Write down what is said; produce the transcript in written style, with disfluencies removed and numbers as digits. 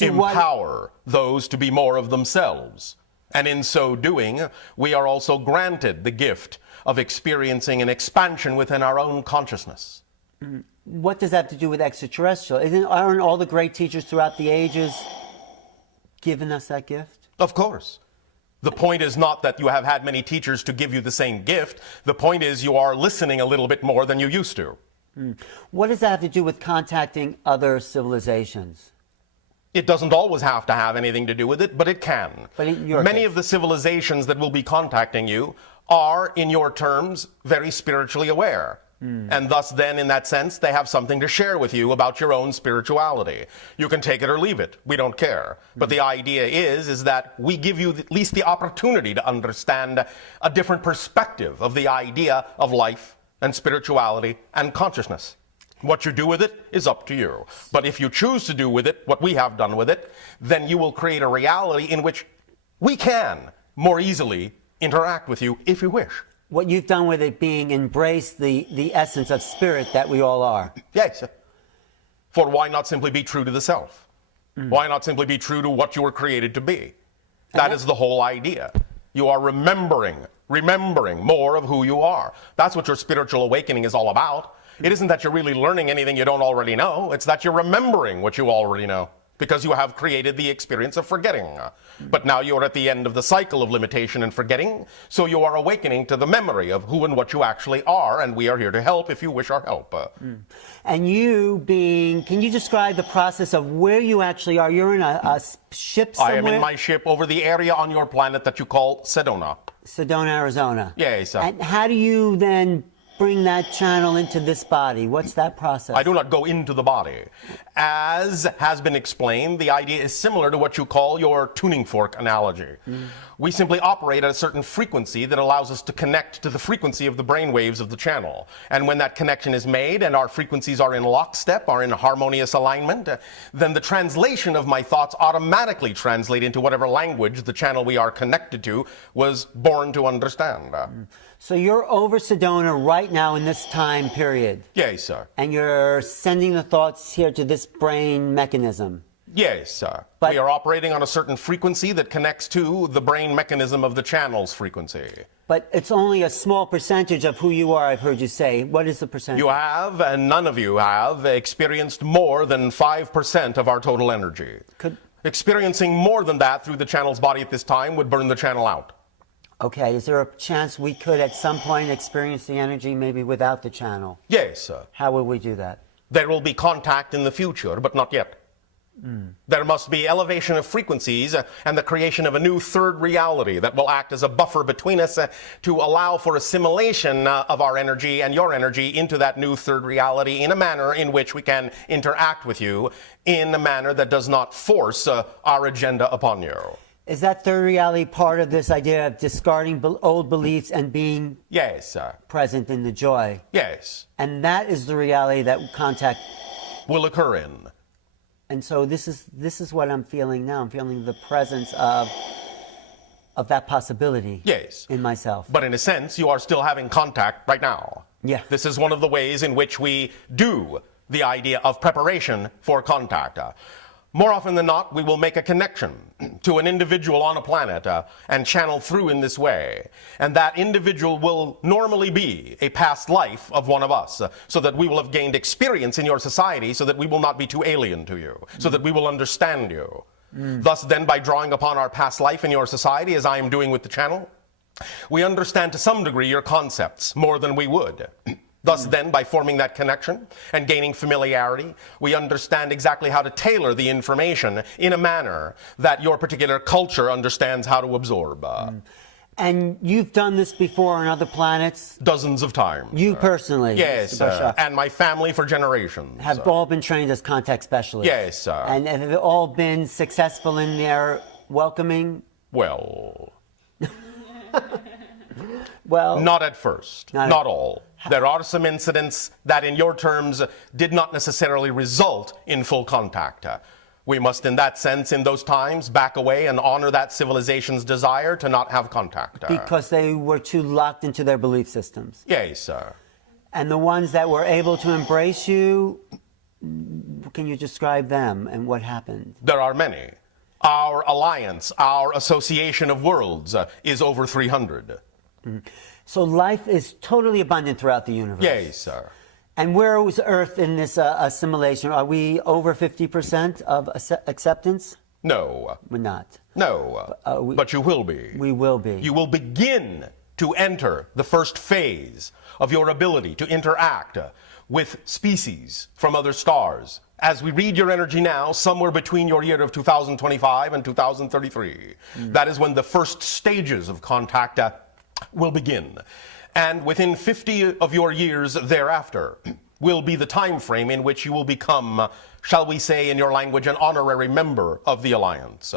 empower those to be more of themselves. And in so doing, we are also granted the gift of experiencing an expansion within our own consciousness. What does that have to do with extraterrestrial? Aren't all the great teachers throughout the ages given us that gift? Of course. The point is not that you have had many teachers to give you the same gift. The point is you are listening a little bit more than you used to. What does that have to do with contacting other civilizations? It doesn't always have to have anything to do with it, but it can. But in your Many case. of the civilizations that will be contacting you are, in your terms, very spiritually aware. And thus then, in that sense, they have something to share with you about your own spirituality. You can take it or leave it. We don't care. But the idea is that we give you at least the opportunity to understand a different perspective of the idea of life and spirituality and consciousness. What you do with it is up to you. But if you choose to do with it what we have done with it, then you will create a reality in which we can more easily interact with you if you wish. What you've done with it being embrace the essence of spirit that we all are. Yes. For why not simply be true to the self? Why not simply be true to what you were created to be? That is the whole idea. You are remembering more of who you are. That's what your spiritual awakening is all about. It isn't that you're really learning anything you don't already know. It's that you're remembering what you already know, because you have created the experience of forgetting. But now you're at the end of the cycle of limitation and forgetting, so you are awakening to the memory of who and what you actually are, and we are here to help if you wish our help. And you being, can you describe the process of where you actually are? You're in a ship somewhere? I am in my ship over the area on your planet that you call Sedona. Sedona, Arizona. Yes. And how do you then bring that channel into this body? What's that process? I do not go into the body. As has been explained, the idea is similar to what you call your tuning fork analogy. We simply operate at a certain frequency that allows us to connect to the frequency of the brain waves of the channel. And when that connection is made and our frequencies are in lockstep, are in harmonious alignment, then the translation of my thoughts automatically translate into whatever language the channel we are connected to was born to understand. So you're over Sedona right now in this time period. Yes, sir. And you're sending the thoughts here to this brain mechanism. Yes, sir. But we are operating on a certain frequency that connects to the brain mechanism of the channel's frequency. But it's only a small percentage of who you are, I've heard you say. What is the percentage? You have, and none of you have, experienced more than 5% of our total energy. Experiencing more than that through the channel's body at this time would burn the channel out. Okay, is there a chance we could at some point experience the energy maybe without the channel? Yes, sir. How will we do that? There will be contact in the future, but not yet. There must be elevation of frequencies and the creation of a new third reality that will act as a buffer between us to allow for assimilation of our energy and your energy into that new third reality in a manner in which we can interact with you in a manner that does not force our agenda upon you. Is that third reality part of this idea of discarding old beliefs and being Yes, sir. present in the joy? Yes. And that is the reality that contact Will occur in. And so this is what I'm feeling now. I'm feeling the presence of that possibility. Yes. In myself. But in a sense, you are still having contact right now. Yeah. This is one of the ways in which we do the idea of preparation for contact. More often than not, we will make a connection to an individual on a planet and channel through in this way. And that individual will normally be a past life of one of us, so that we will have gained experience in your society, so that we will not be too alien to you, so that we will understand you. Thus then, by drawing upon our past life in your society, as I am doing with the channel, we understand to some degree your concepts more than we would. Thus then, by forming that connection and gaining familiarity, we understand exactly how to tailor the information in a manner that your particular culture understands how to absorb. And you've done this before on other planets? Dozens of times. You personally? Yes, and my family for generations. Have all been trained as contact specialists? Yes, sir. And have they all been successful in their welcoming? Well... Well... Not at first. Not all. There are some incidents that, in your terms, did not necessarily result in full contact. We must, in that sense, in those times, back away and honor that civilization's desire to not have contact. Because they were too locked into their belief systems. Yes, sir. And the ones that were able to embrace you, Can you describe them and what happened? There are many. Our alliance, our association of worlds is over 300. So life is totally abundant throughout the universe. Yes, sir. And where was Earth in this assimilation? Are we over 50% of acceptance? No. We're not. No. But you will be. We will be. You will begin to enter the first phase of your ability to interact with species from other stars. As we read your energy now, somewhere between your year of 2025 and 2033, that is when the first stages of contact will begin. And within 50 of your years thereafter will be the time frame in which you will become, shall we say in your language, an honorary member of the Alliance.